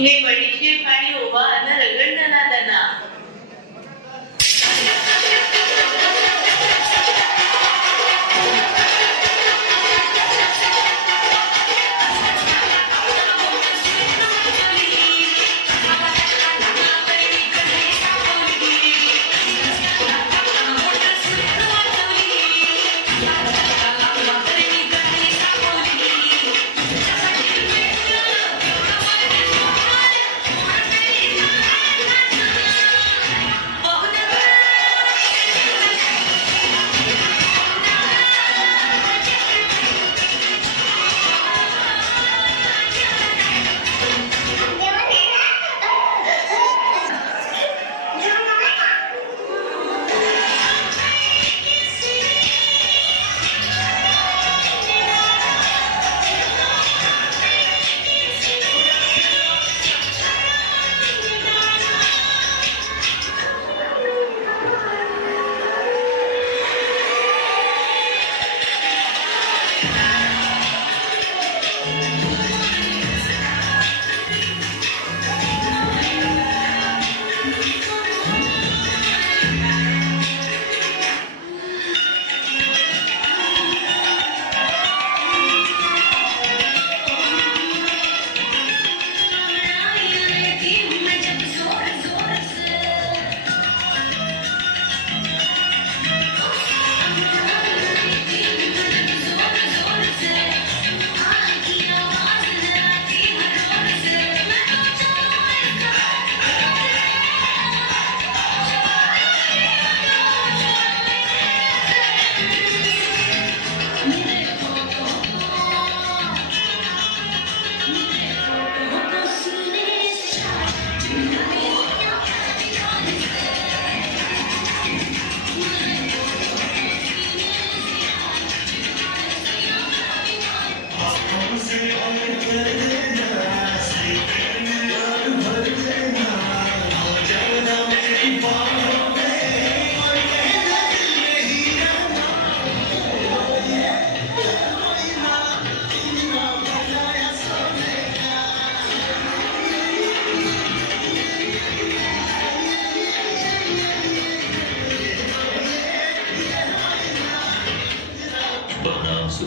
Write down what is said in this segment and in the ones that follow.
हे बडीशेप आणि ओवा अन रगडना नादाना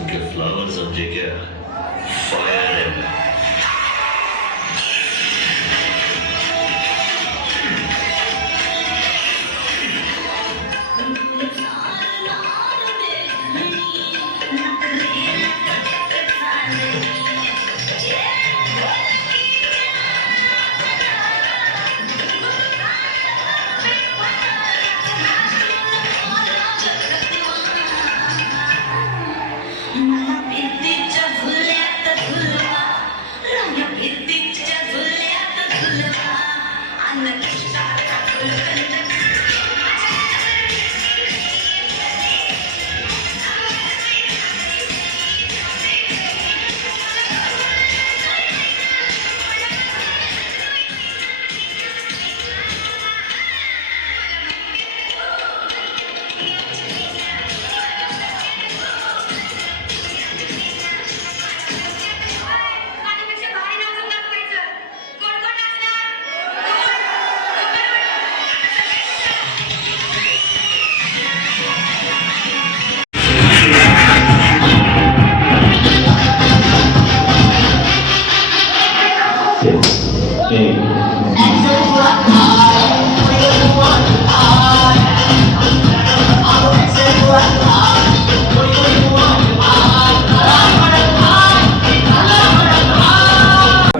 के फ्लावर समझे क्या फायर है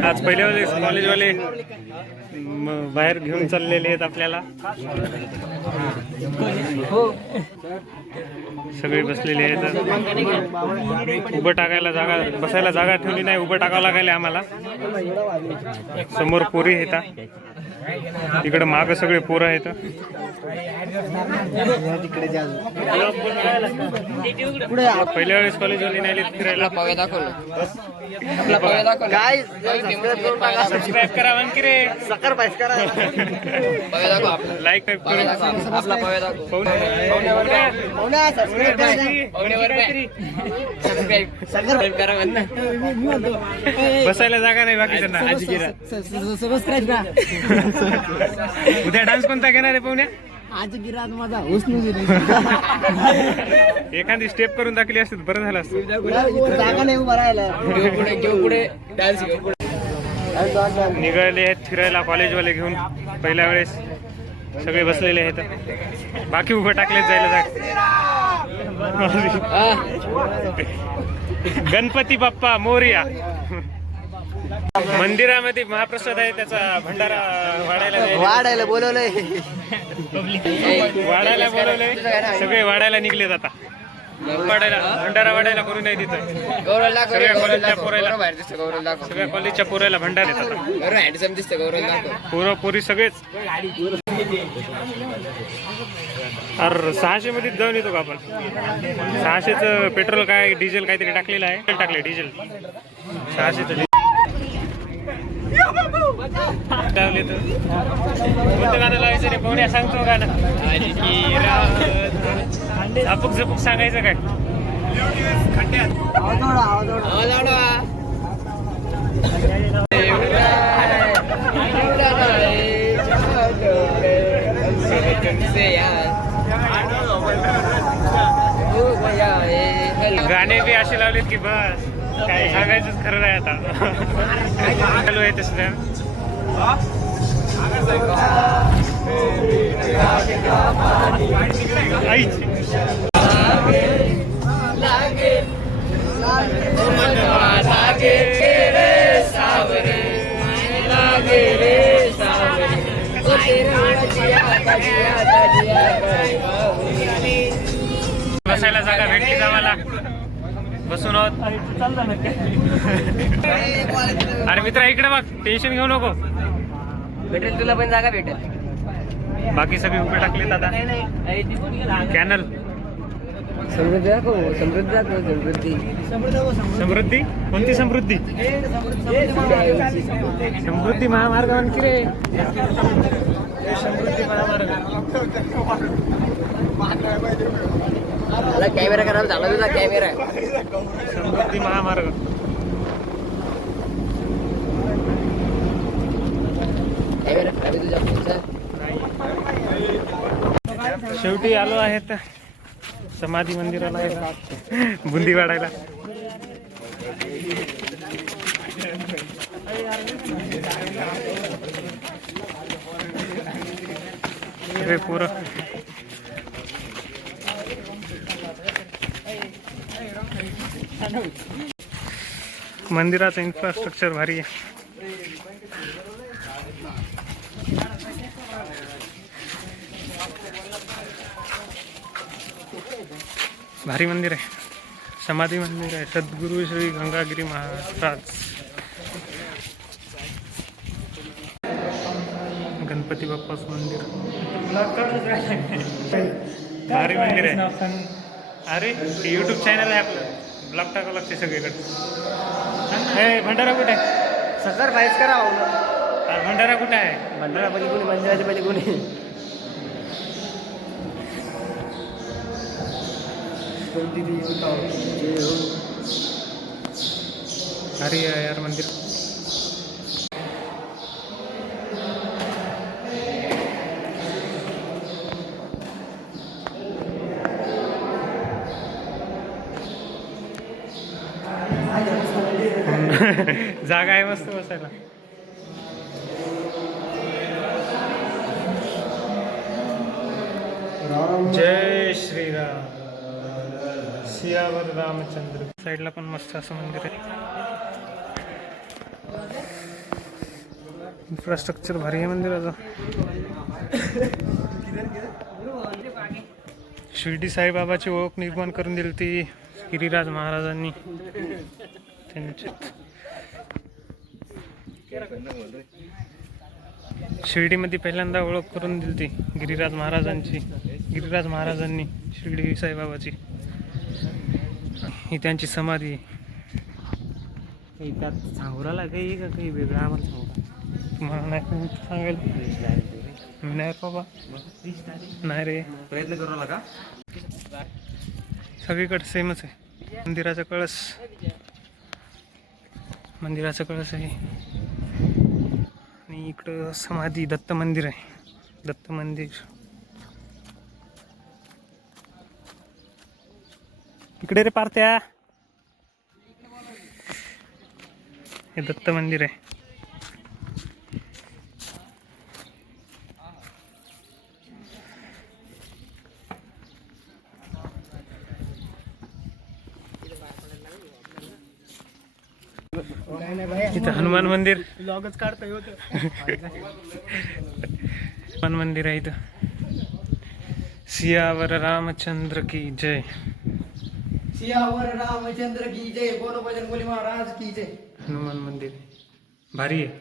आज पहिल्यावाले कॉलेजवाले बाहेर घेऊन चाललेले आहेत आपल्याला. सगळे बसलेले आहेत. उभं टाकायला जागा, बसायला जागा ठेवली नाही, उभं टाकावं लागायला आम्हाला. समोर पोरी येतात. इकडे माग सगळे पोरं आहेत. पहिल्या वेळेस कॉलेजवाले नाही फिरायला. सबस्क्राईब करा म्हणकी रे. लाईक करून बसायला जागा नाही बाकी त्यांना. उद्या डान्स कोणता घेणार आहे पाहुण्या? आज गिरात माझा हुस्न एखादी स्टेप करून दाखवली असते बरं झालं असतं. जागा नाही उभा राहायला. निघाले आहेत फिरायला कॉलेजवाले घेऊन. पहिल्या वेळेस सगळे बसलेले आहेत. बाकी उभं टाकलेत जायला जाग. गणपती बाप्पा मोरया. मंदिरामध्ये महाप्रसाद आहे, त्याचा भंडारा वाढायला बोलवलंय. वाढायला बोलवलंय. सगळे वाढायला निघलेत आता. भंडारा वाढायला करू नाही तिथं. सगळ्या कॉलेजच्या पोरायला भंडार येतात. पोरं पोरी सगळेच. अरे 600 मध्ये जाऊन येतो का आपण? 600चं पेट्रोल काय डिझेल काहीतरी टाकलेलं आहे. टाकले डिझेल 600चं. कोणतं गाणं लावायचं रे पाहुण्या? सांगतो गाणं. झापूक झपूक सांगायचं काय? गाणे बी असे लावलेत की बस काही सांगायचंच खरं नाही आता. चालू आहे तसं. बसायला जागा भेटली आम्हाला. बसून आहोत. अरे मित्रा इकडे बघ, टेन्शन घेऊ नको. भेटेल तुला पण जागा भेटेल. बाकी सगळे उभे टाकलेत आता. कॅनल समृद्धी दाखव. समृद्धी दाखव. समृद्धी. समृद्धी कोणती समृद्धी? समृद्धी महामार्ग आणखी रे. समृद्धी महामार्ग. कॅमेरा खराब झाला तुझा कॅमेरा. समृद्धी महामार्ग. कॅमेरा खराब तुझा पुढचा. शेवटी आलो आहेत समाधी मंदिराला बुंदी वाढायला. सगळे पोरं. मंदिराचं इन्फ्रास्ट्रक्चर भारी आहे. भारी मंदिर आहे. समाधी मंदिर आहे. सद्गुरू श्री गंगागिरी महाराज. गणपती बाप्पाचं मंदिर. भारी मंदिर आहे. अरे यूट्यूब चॅनल आहे आपलं. ब्लॉग टाकावं लागते सगळीकडे. हे भंडारा कुठे आहे? सकर फाईज करा. भंडारा कुठे आहे? भंडारा पली कोणी मंदिराच्या पली कोणी. भारी आहे यार मंदिर. जागा आहे मस्त बसायला. जय श्रीराम. सियावर रामचंद्र. साईडला पण मस्त असं मंदिर आहे. इन्फ्रास्ट्रक्चर भारी आहे मंदिराचं. शिर्डी साईबाबाची ओळख निर्माण करून दिली ती गिरिराज महाराजांनी. त्यांचे शिर्डीमध्ये पहिल्यांदा ओळख करून दिली ती गिरिराज महाराजांनी शिर्डी साईबाबाची. ही त्यांची समाधी आहे. त्यात सांगुराला काही का काही वेगळं आम्हाला सांगू तुम्हाला नाही सांगायला मी नाही बाबा नाही रे. प्रयत्न करू नका. सगळीकडे सेमच आहे. मंदिराचा कळस आहे आणि इकडं समाधी दत्त मंदिर आहे. दत्त मंदिर इकडे रे पार्त्या. हे दत्त मंदिर आहे. इथं हनुमान मंदिर हनुमान मंदिर आहे इथं. सियावर रामचंद्र की जय. सियावर रामचंद्र की जय. बोलो बजरंग बली महाराज की जय. हनुमान मंदिर भारी आहे.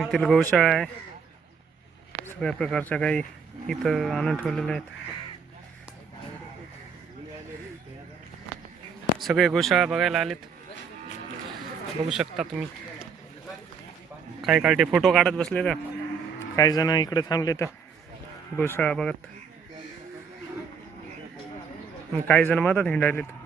येथील गौशाळा आहे. सगळ्या प्रकारच्या गायी इथं आणून ठेवलेल्या आहेत. सगळे गोशाळा बघायला आलेत. बघू शकता तुम्ही. काही काळटे फोटो काढत बसले तर काही जण इकडे थांबले तर गोशाळा बघत. काही जण मधात हिंडायलेत.